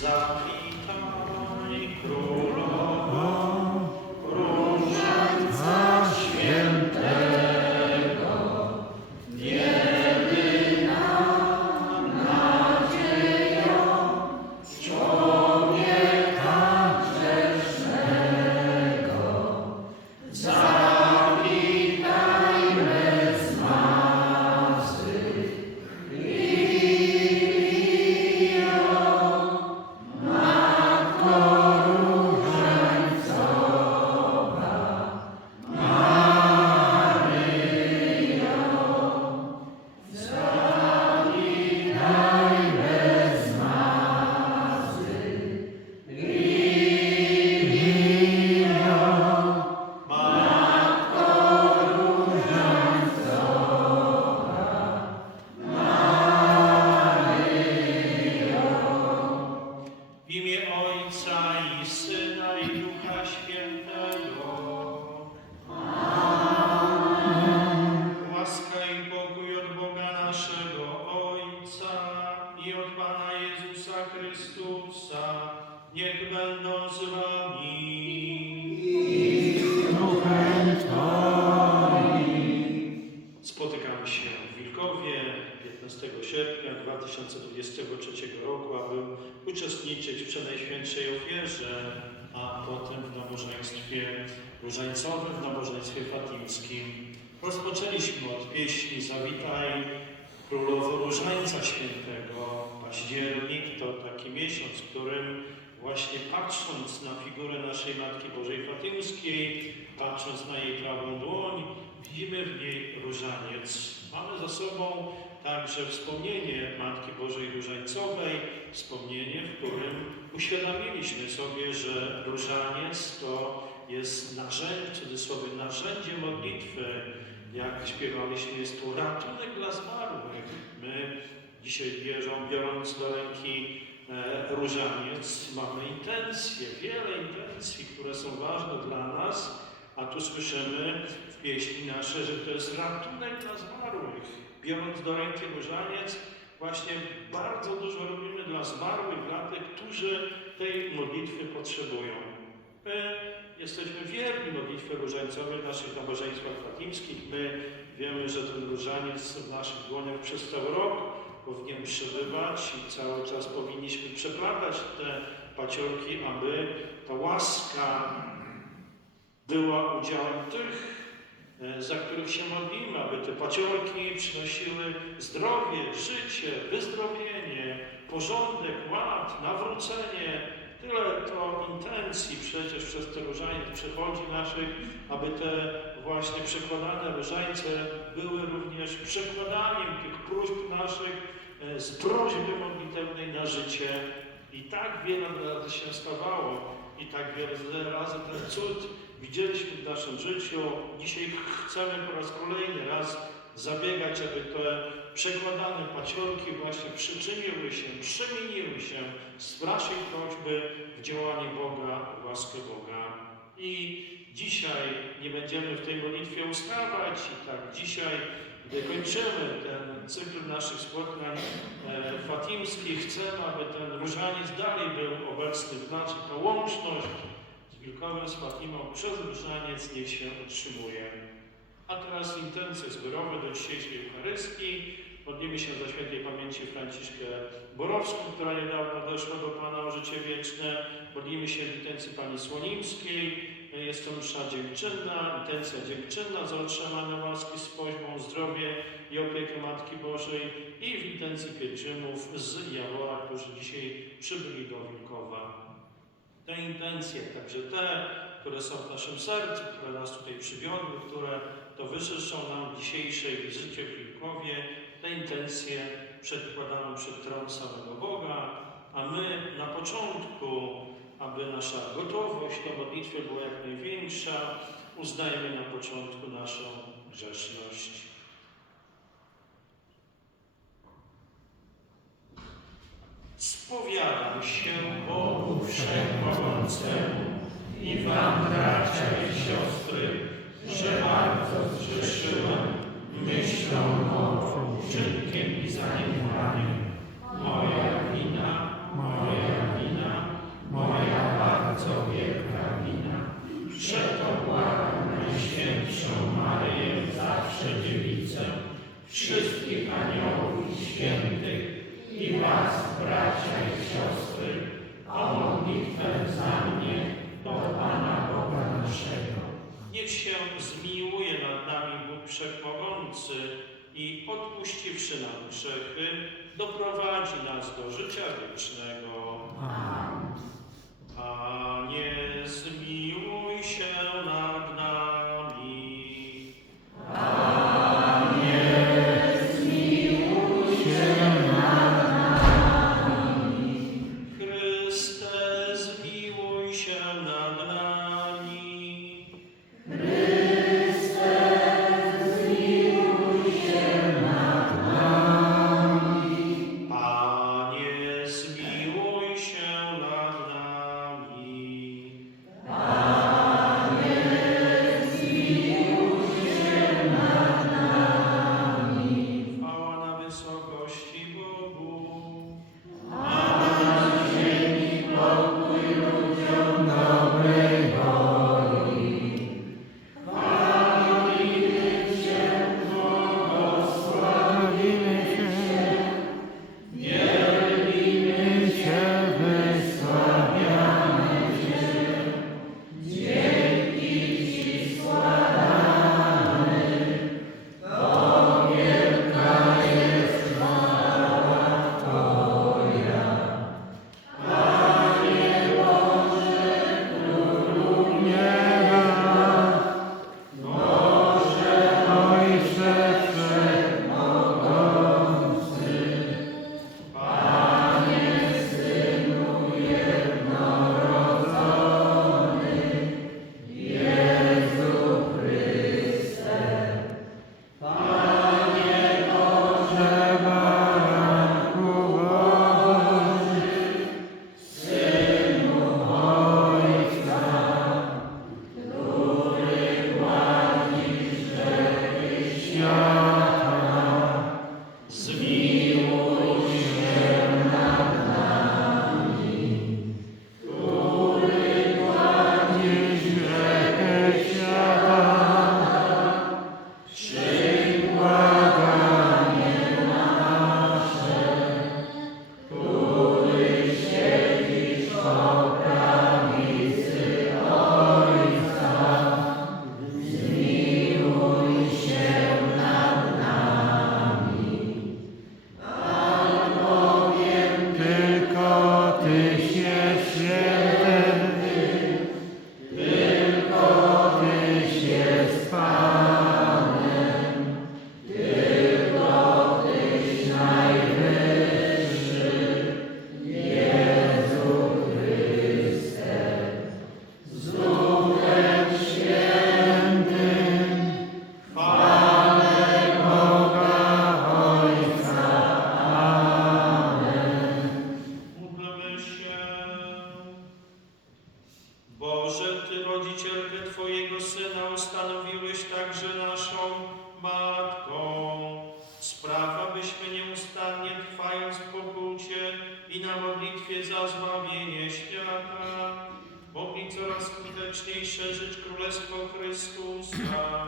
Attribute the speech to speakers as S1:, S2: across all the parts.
S1: Zawitaj królowo, różańcowym, w nabożeństwie fatimskim. Rozpoczęliśmy od pieśni Zawitaj Królowo Różańca Świętego. Październik to taki miesiąc, w którym właśnie patrząc na figurę naszej Matki Bożej Fatymskiej, patrząc na jej prawą dłoń, widzimy w niej różaniec. Mamy za sobą także wspomnienie Matki Bożej Różańcowej, wspomnienie, w którym uświadomiliśmy sobie, że różaniec to jest narzędzie, w cudzysłowie narzędzie modlitwy. Jak śpiewaliśmy, jest to ratunek dla zmarłych. My dzisiaj bierzą, biorąc do ręki e, różaniec, mamy intencje, wiele intencji, które są ważne dla nas, a tu słyszymy w pieśni nasze, że to jest ratunek dla zmarłych. Biorąc do ręki różaniec, właśnie bardzo dużo robimy dla zmarłych, dla tych, którzy tej modlitwy potrzebują. My jesteśmy wierni modlitwie różańcowej w naszych nabożeństwach fatimskich. My wiemy, że ten różaniec w naszych dłoniach przez cały rok powinien przebywać i cały czas powinniśmy przeplatać te paciorki, aby ta łaska była udziałem tych, e, za których się modlimy, aby te paciorki przynosiły zdrowie, życie, wyzdrowienie, porządek, ład, nawrócenie. Tyle to intencji przecież przez te różaniec przechodzi naszych, aby te właśnie przekładane różańce były również przekładaniem tych próśb naszych e, z prośby modlitewnej na życie. I tak wiele razy się stawało, i tak wiele razy ten cud widzieliśmy w naszym życiu. Dzisiaj chcemy po raz kolejny raz zabiegać, aby te przekładane paciorki właśnie przyczyniły się, przemieniły się z naszej prośby w działanie Boga, w łaskę Boga. I dzisiaj nie będziemy w tej modlitwie ustawać i tak dzisiaj, gdy kończymy ten cykl naszych spotkań e, fatimskich, chcemy, aby ten różaniec dalej był obecny w ta łączność z Wilkowem, z Fatimą przez różaniec niech się utrzymuje. A teraz intencje zbiorowe do dzisiejszej Eucharystii. Modlimy się za świętej pamięci Franciszkę Borowską, która niedawno odeszła do Pana o życie wieczne. Modlimy się w intencji Pani Słonimskiej. Jest to msza dziękczynna, intencja dziękczynna za otrzymanie łaski z prośbą, zdrowie i opiekę Matki Bożej i w intencji pielgrzymów z Jawora, którzy dzisiaj przybyli do Wilkowa. Te intencje, także te, które są w naszym sercu, które nas tutaj przywiodły, które towarzyszą nam dzisiejszej wizycie w Wilkowie, te intencje przedkładamy przed tron samego Boga, a my na początku, aby nasza gotowość do modlitwy była jak największa, uznajmy na początku naszą grzeszność. Spowiadam się Bogu Wszechmogącemu i Wam, bracia i siostry, że bardzo zgrzeszyłem myślą mową, uczynkiem i. Moja wina, moja wina,
S2: moja bardzo wielka wina. Przeto błagam Najświętszą Maryję, zawsze dziewicę, wszystkich aniołów i świętych i was, bracia i siostry, o modlitwę za mnie do Pana Boga naszego. Niech się zmiłuje nad nami
S1: Bóg Wszechmogący, i odpuściwszy nam grzechy, doprowadzi nas do życia wiecznego. Panie, skuteczniej szerzyć Królestwo Chrystusa,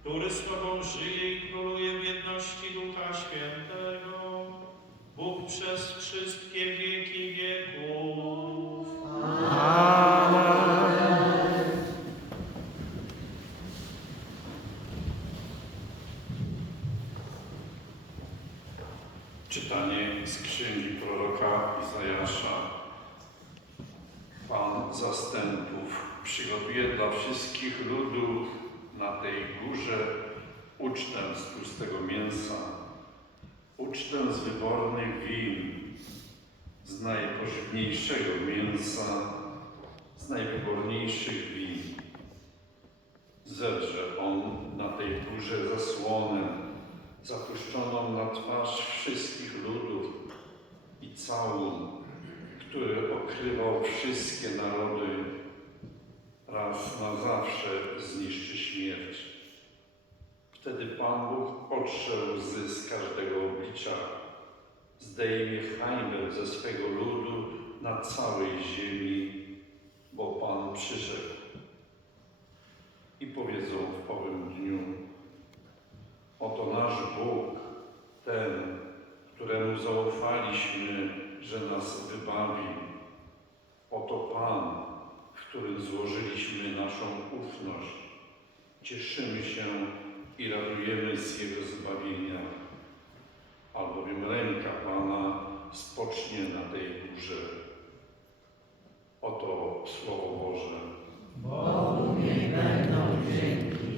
S1: który z Tobą żyje i króluje w jedności Ducha Świętego. Bóg przez wszystkie wieki
S3: dla wszystkich ludów na tej górze ucztę z tłustego mięsa, ucztę z wybornych win, z najpożywniejszego mięsa, z najwyborniejszych win. Zedrze on na tej górze zasłonę, zapuszczoną na twarz wszystkich ludów i całun, który okrywał wszystkie narody, raz na zawsze zniszczy śmierć. Wtedy Pan Bóg otrze łzy z każdego oblicza, zdejmie hańbę ze swego ludu na całej ziemi, bo Pan przyszedł. I powiedzą w owym dniu, Oto nasz Bóg, ten, któremu zaufaliśmy. że nas wybawi. Oto Pan, w którym złożyliśmy naszą ufność. Cieszymy się i radujemy z Jego zbawienia, albowiem ręka Pana spocznie na tej górze. Oto Słowo Boże.
S2: Bogu będą dzięki.